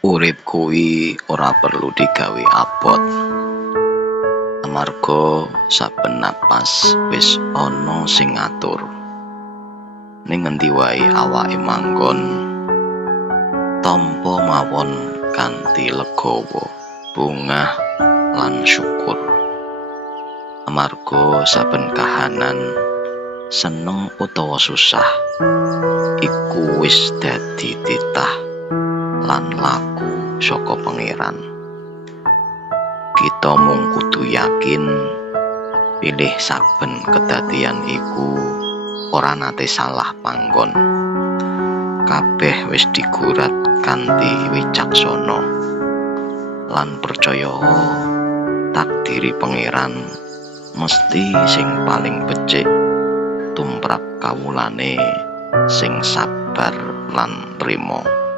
Urip kuwi ora perlu digawe abot, amarga saben napas wis ana sing ngatur. Ning endi wae awake manggon, tampa mawon kanthi legawa, bungah lan syukur. Amarga saben kahanan, seneng utawa susah, iku wis dadi titah lan laku saka Pangeran. Kita mung kudu yakin pilih saben kedadian iku ora nate salah panggon. Kabeh wis digurat kanthi wicaksana lan percaya takdiri Pangeran mesti sing paling becik tumrap kawulane sing sabar lan trima.